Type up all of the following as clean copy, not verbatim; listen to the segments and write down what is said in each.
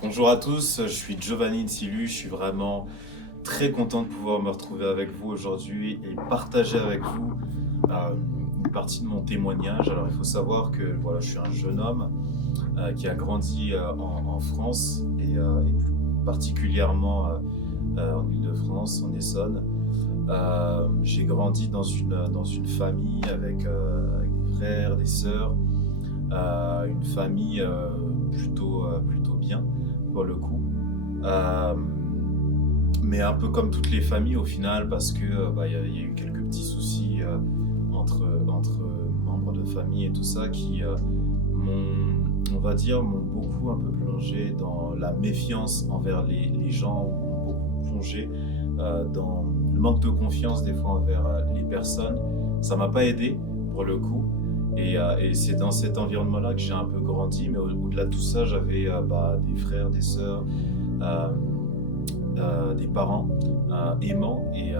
Bonjour à tous, je suis Giovanni Nsilu, je suis vraiment très content de pouvoir me retrouver avec vous aujourd'hui et partager avec vous une partie de mon témoignage. Alors il faut savoir que voilà, je suis un jeune homme qui a grandi en France et plus particulièrement en Île-de-France, en Essonne. J'ai grandi dans une famille avec des frères, des sœurs, une famille plutôt bien pour le coup. Euh, mais un peu comme toutes les familles au final, parce que y a eu quelques petits soucis entre membres de famille et tout ça qui on va dire, m'ont beaucoup un peu plongé dans la méfiance envers les gens, m'ont beaucoup plongé dans le manque de confiance des fois envers les personnes. Ça m'a pas aidé pour le coup. Et c'est dans cet environnement-là que j'ai un peu grandi, mais au-delà de tout ça, j'avais des frères, des sœurs, euh, des parents aimants, et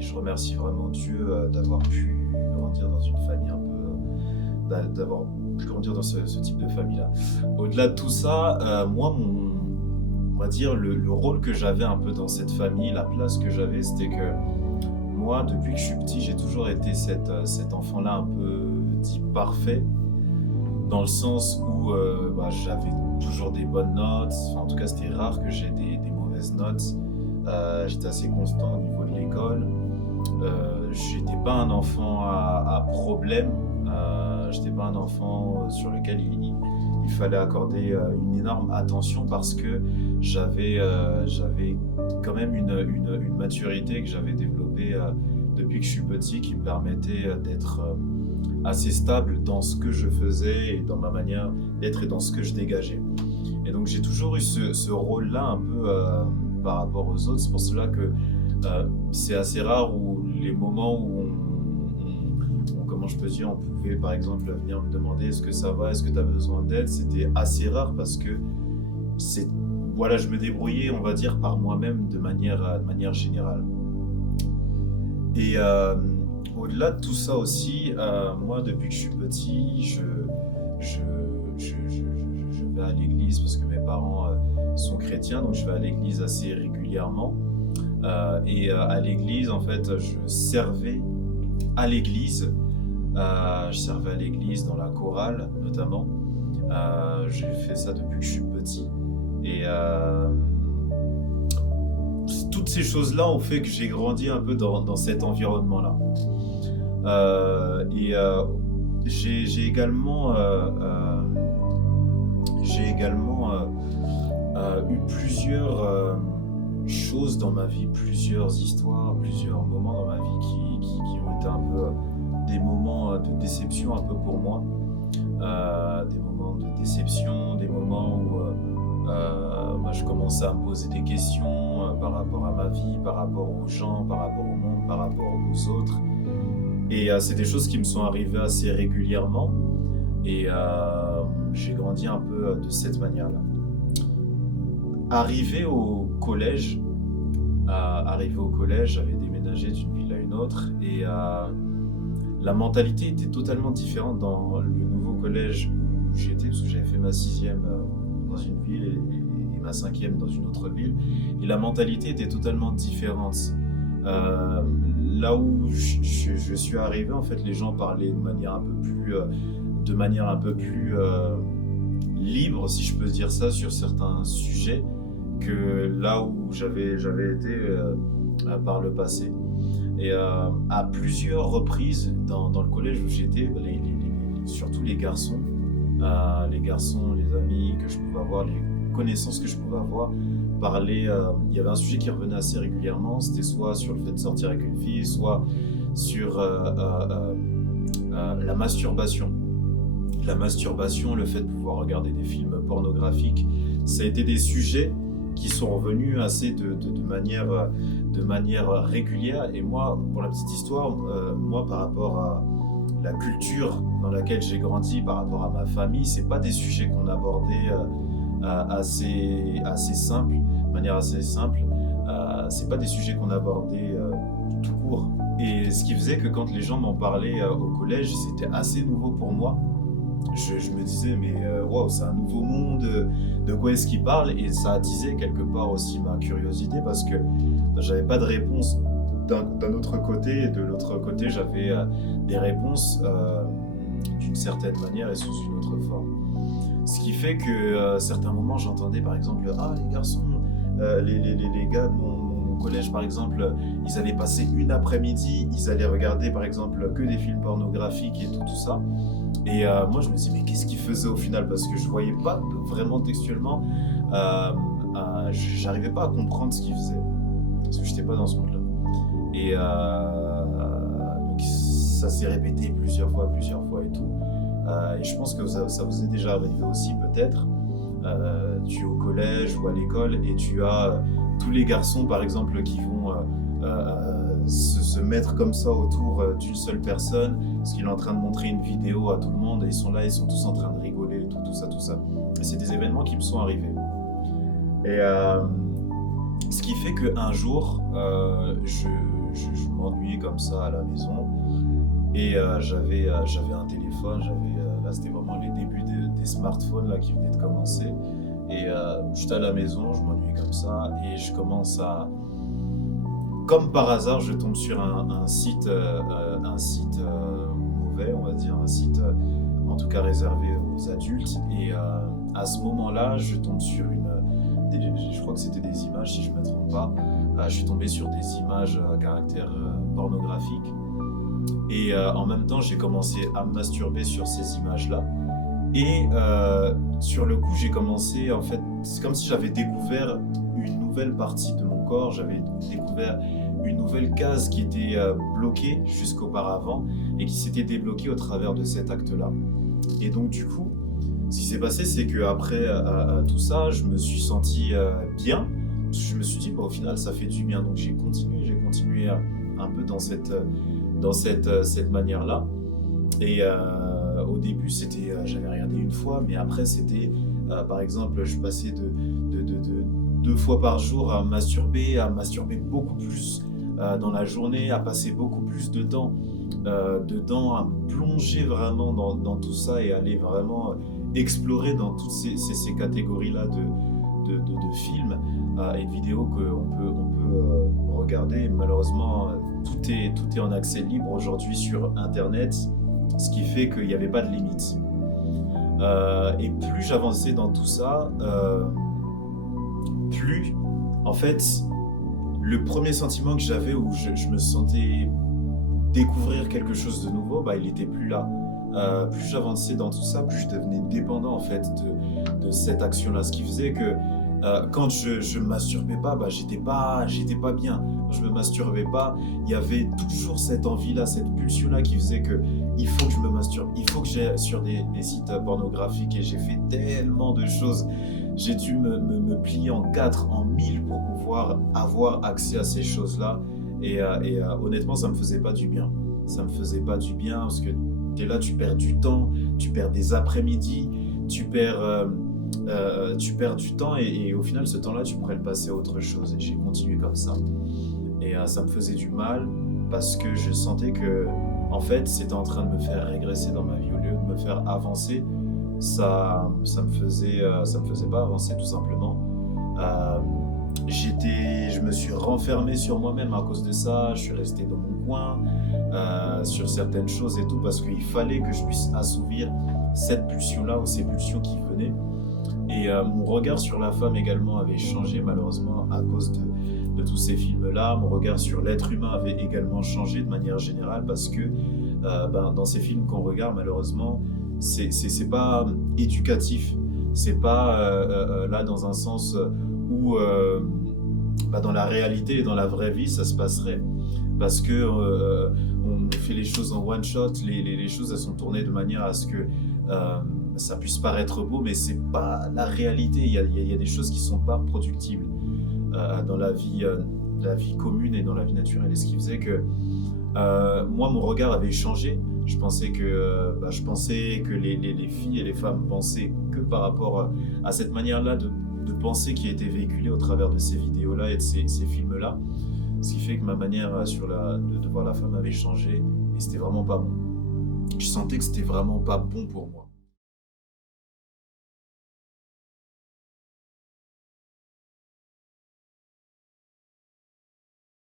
je remercie vraiment Dieu d'avoir pu grandir dans une famille un peu, d'avoir pu grandir dans ce type de famille-là. Au-delà de tout ça, moi, on va dire le rôle que j'avais un peu dans cette famille, la place que j'avais, c'était que moi, depuis que je suis petit, j'ai toujours été cet enfant-là un peu dit parfait, dans le sens où j'avais toujours des bonnes notes. Enfin, en tout cas, c'était rare que j'ai des mauvaises notes. J'étais assez constant au niveau de l'école. J'étais pas un enfant à problème. J'étais pas un enfant sur lequel il fallait accorder une énorme attention parce que j'avais quand même une maturité que j'avais développée depuis que je suis petit qui me permettait d'être assez stable dans ce que je faisais et dans ma manière d'être et dans ce que je dégageais. Et donc j'ai toujours eu ce rôle-là un peu par rapport aux autres. C'est pour cela que c'est assez rare où les moments où comment je peux dire, on pouvait par exemple venir me demander est-ce que ça va, est-ce que tu as besoin d'aide, c'était assez rare parce que voilà, je me débrouillais, on va dire, par moi-même de manière générale. Et au-delà de tout ça aussi, moi depuis que je suis petit, je, je vais à l'église parce que mes parents sont chrétiens, donc je vais à l'église assez régulièrement. À l'église, en fait, je servais à l'église dans la chorale notamment. J'ai fait ça depuis que je suis petit. Et toutes ces choses-là ont fait que j'ai grandi un peu dans cet environnement-là. J'ai également, eu plusieurs choses dans ma vie, plusieurs histoires, plusieurs moments dans ma vie qui ont été un peu des moments de déception un peu pour moi. Des moments de déception, des moments où je commençais à me poser des questions par rapport à ma vie, par rapport aux gens, par rapport au monde, par rapport aux autres. Et c'est des choses qui me sont arrivées assez régulièrement. Et j'ai grandi un peu de cette manière-là. Arrivé au collège, j'avais déménagé d'une ville à une autre et la mentalité était totalement différente dans le nouveau collège où j'étais, parce que j'avais fait ma sixième dans une ville et ma cinquième dans une autre ville, et la mentalité était totalement différente. Là où je suis arrivé, en fait, les gens parlaient de manière un peu plus libre, si je peux dire ça, sur certains sujets que là où j'avais été par le passé. Et à plusieurs reprises dans le collège où j'étais, surtout les garçons, les amis que je pouvais avoir, les connaissances que je pouvais avoir, parlaient. Il y avait un sujet qui revenait assez régulièrement, c'était soit sur le fait de sortir avec une fille, soit sur la masturbation. La masturbation, le fait de pouvoir regarder des films pornographiques, ça a été des sujets qui sont revenus assez de manière régulière. Et moi, pour la petite histoire, moi par rapport à la culture dans laquelle j'ai grandi, par rapport à ma famille, c'est pas des sujets qu'on abordait assez simple, de manière assez simple. C'est pas des sujets qu'on abordait tout court. Et ce qui faisait que quand les gens m'en parlaient au collège, c'était assez nouveau pour moi. je me disais, mais waouh, c'est un nouveau monde, de quoi est-ce qu'il parle? Et ça attisait quelque part aussi ma curiosité parce que j'avais pas de réponse d'un autre côté, et de l'autre côté, j'avais des réponses d'une certaine manière et sous une autre forme. Ce qui fait que certains moments, j'entendais par exemple, ah, les garçons, les gars de mon collège par exemple, ils allaient passer une après-midi, ils allaient regarder par exemple que des films pornographiques et tout ça. Et moi, je me dis, mais qu'est-ce qu'ils faisaient au final? Parce que je voyais pas vraiment textuellement, j'arrivais pas à comprendre ce qu'ils faisaient. Parce que j'étais pas dans ce monde-là. Et donc, ça s'est répété plusieurs fois et tout. Et je pense que ça vous est déjà arrivé aussi, peut-être. Tu es au collège ou à l'école et tu as tous les garçons, par exemple, qui vont se mettre comme ça autour d'une seule personne, parce qu'il est en train de montrer une vidéo à tout le monde et ils sont là, ils sont tous en train de rigoler, tout ça. Et c'est des événements qui me sont arrivés. Et ce qui fait qu'un jour, je m'ennuyais comme ça à la maison et j'avais un téléphone, là c'était vraiment les débuts des smartphones là, qui venaient de commencer. Et j'étais à la maison, je m'ennuyais comme ça et je commence à... Comme par hasard, je tombe sur un site mauvais, on va dire, un site en tout cas réservé aux adultes. Et à ce moment-là, je tombe sur je crois que c'était des images, si je ne me trompe pas. Je suis tombé sur des images à caractère pornographique. Et en même temps, j'ai commencé à me masturber sur ces images-là. Et sur le coup, j'ai commencé, en fait, c'est comme si j'avais découvert une nouvelle partie de mon corps, j'avais découvert une nouvelle case qui était bloquée jusqu'auparavant et qui s'était débloquée au travers de cet acte-là. Et donc du coup, ce qui s'est passé, c'est qu'après tout ça, je me suis senti bien. Je me suis dit, au final, ça fait du bien. Donc j'ai continué un peu dans cette manière-là. Et au début, j'avais regardé une fois, mais après, c'était, par exemple, je passais de 2 fois par jour à masturber beaucoup plus dans la journée, à passer beaucoup plus de temps dedans, à me plonger vraiment dans tout ça et aller vraiment explorer dans toutes ces catégories-là de films et de vidéos qu'on peut regarder. Malheureusement, tout est en accès libre aujourd'hui sur Internet, ce qui fait qu'il n'y avait pas de limite. Et plus j'avançais dans tout ça, plus, en fait, le premier sentiment que j'avais où je me sentais découvrir quelque chose de nouveau, il était plus là. Plus j'avançais dans tout ça, plus je devenais dépendant en fait de cette action-là. Ce qui faisait que quand je me masturbais pas, j'étais pas bien. Quand je me masturbais pas, il y avait toujours cette envie-là, cette pulsion-là qui faisait que il faut que je me masturbe, il faut que j'aille sur des sites pornographiques. Et j'ai fait tellement de choses. J'ai dû me plier en 4, en 1000 pour pouvoir avoir accès à ces choses-là. Et honnêtement, ça me faisait pas du bien. Ça me faisait pas du bien parce que t'es là, tu perds du temps, tu perds des après-midi, tu perds du temps et au final, ce temps-là, tu pourrais le passer à autre chose. Et j'ai continué comme ça. Et ça me faisait du mal parce que je sentais que, en fait, c'était en train de me faire régresser dans ma vie au lieu de me faire avancer. Ça me faisait pas avancer tout simplement. Je me suis renfermé sur moi-même à cause de ça. Je suis resté dans mon coin sur certaines choses et tout parce qu'il fallait que je puisse assouvir cette pulsion-là ou ces pulsions qui venaient. Et mon regard sur la femme également avait changé malheureusement à cause de tous ces films-là. Mon regard sur l'être humain avait également changé de manière générale parce que dans ces films qu'on regarde malheureusement, c'est pas éducatif. C'est pas là dans un sens où dans la réalité et dans la vraie vie ça se passerait. Parce que on fait les choses en one shot, les choses elles sont tournées de manière à ce que ça puisse paraître beau, mais c'est pas la réalité. Il y a des choses qui sont pas reproductibles dans la vie commune et dans la vie naturelle. Et ce qui faisait que moi, mon regard avait changé. Je pensais que les filles et les femmes pensaient que par rapport à cette manière-là de penser qui a été véhiculée au travers de ces vidéos-là et de ces films-là. Ce qui fait que ma manière de voir la femme avait changé et c'était vraiment pas bon. Je sentais que c'était vraiment pas bon pour moi.